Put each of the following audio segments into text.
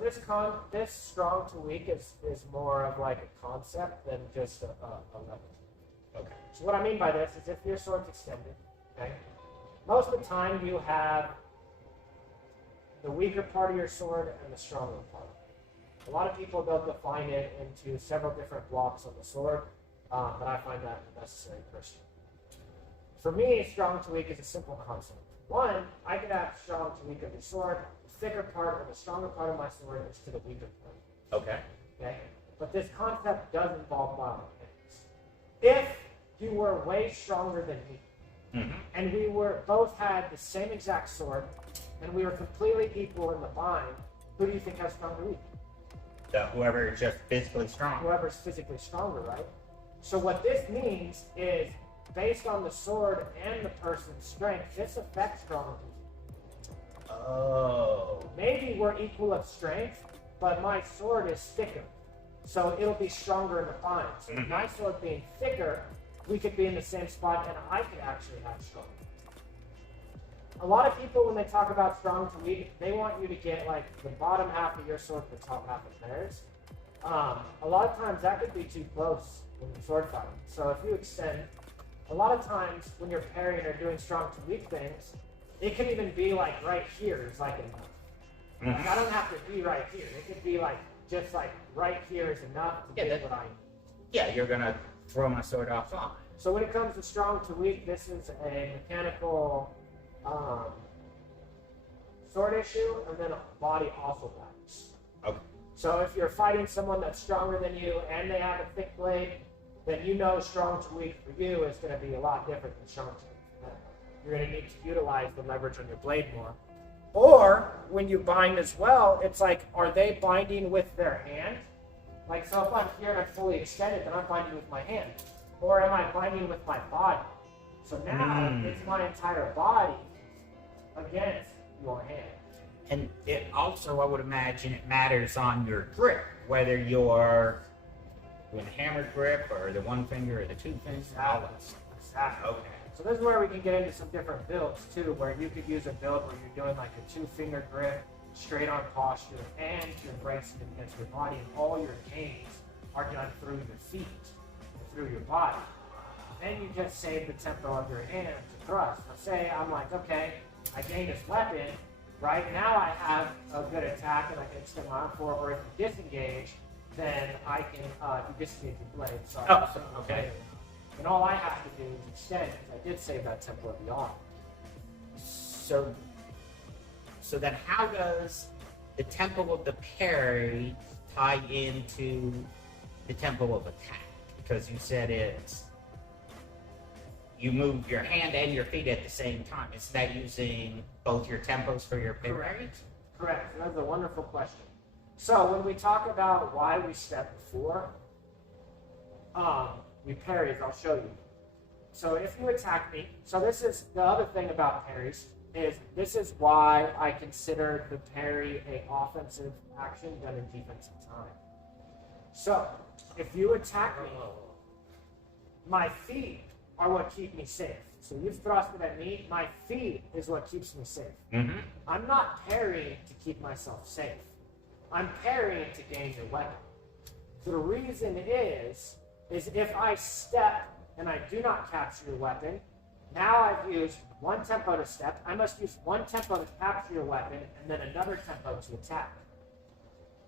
this strong to weak is more of like a concept than just a level. Okay. So what I mean by this is if your sword's extended, okay, most of the time you have the weaker part of your sword and the stronger part. A lot of people don't define it into several different blocks on the sword, but I find that necessary personally. For me, strong to weak is a simple concept. One, I could have strong to weak of your sword. The thicker part or the stronger part of my sword is to the weaker part. Okay. Okay? But this concept does involve biomechanics. If you were way stronger than me, and we both had the same exact sword, and we were completely equal in the bind, who do you think has stronger weak? Whoever is just physically strong. Whoever's physically stronger, right? So what this means is, based on the sword and the person's strength, this affects strong and weak. Oh. Maybe we're equal of strength, but my sword is thicker, so it'll be stronger in the bind. So my sword being thicker, we could be in the same spot, and I could actually have strong. A lot of people, when they talk about strong to weak, they want you to get like the bottom half of your sword to the top half of theirs. A lot of times that could be too close when you're sword fighting. So if you extend, a lot of times when you're parrying or doing strong to weak things, it could even be like right here is like enough. Like, I don't have to be right here. It could be like just like right here is enough to get what I need. Yeah, you're gonna throw my sword offline. So when it comes to strong to weak, this is a mechanical sword issue, and then a body also matters. Okay. So if you're fighting someone that's stronger than you and they have a thick blade, then you know strong to weak for you is going to be a lot different than strong to weak for them. You're going to need to utilize the leverage on your blade more. Or when you bind as well, it's like, are they binding with their hand? Like, so if I'm here and I'm fully extended, then I'm binding with my hand. Or am I binding with my body? So now it's my entire body against your hand. And it also, I would imagine, it matters on your grip, whether you're doing a hammer grip or the one finger or the two fingers. Exactly. Okay. So this is where we can get into some different builds too, where you could use a build where you're doing like a two-finger grip, straight on posture, and you're bracing against your body, and all your gains are done through your feet, and through your body. Then you just save the tempo of your hand to thrust. Let's say I'm like, okay, I gained this weapon, right? Now I have a good attack and I can extend my arm forward, or if you disengage, then I can disengage your blade. So okay. And all I have to do is extend, because I did save that tempo of the arm. So then how does the tempo of the parry tie into the tempo of attack? Because you said you move your hand and your feet at the same time. Is that using both your tempos for your parry? Correct. That's a wonderful question. So when we talk about why we step before, we parry, I'll show you. So if you attack me, so this is the other thing about parries, is this is why I consider the parry an offensive action done in defensive time. So if you attack me, my feet are what keep me safe. So you've thrusted at me, my feet is what keeps me safe. I'm not parrying to keep myself safe. I'm parrying to gain your weapon. So the reason is if I step and I do not capture your weapon, now I've used one tempo to step. I must use one tempo to capture your weapon and then another tempo to attack.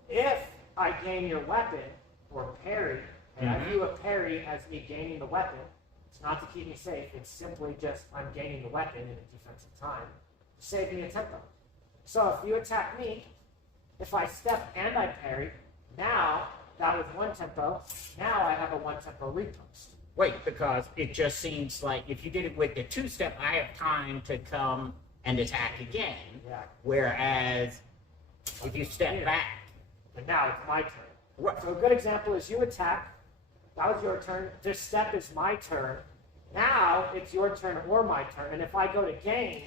If I gain your weapon or parry, and I view a parry as me gaining the weapon, it's not to keep me safe, it's simply just I'm gaining the weapon in a defensive time to save me a tempo. So if you attack me, if I step and I parry, now that was one tempo, now I have a one tempo repost. Wait, because it just seems like if you did it with the two-step, I have time to come and attack again. Yeah. Whereas if you step back, and now it's my turn. Right. So a good example is you attack, that was your turn, this step is my turn, now it's your turn or my turn, and if I go to gain,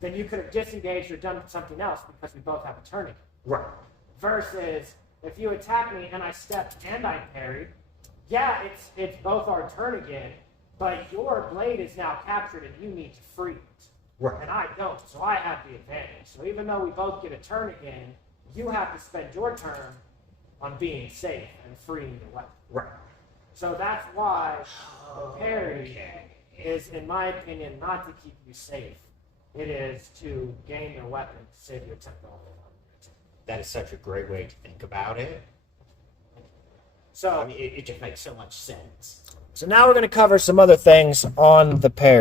then you could have disengaged or done something else because we both have a turn again. Right. Versus if you attack me and I step and I parry, yeah, it's both our turn again, but your blade is now captured and you need to free it. Right. And I don't, so I have the advantage. So even though we both get a turn again, you have to spend your turn on being safe and freeing your weapon. Right. So that's why the parry is, in my opinion, not to keep you safe. It is to gain your weapon to save your tempo. That is such a great way to think about it. So, I mean, it just makes so much sense. so now we're going to cover some other things on the parry.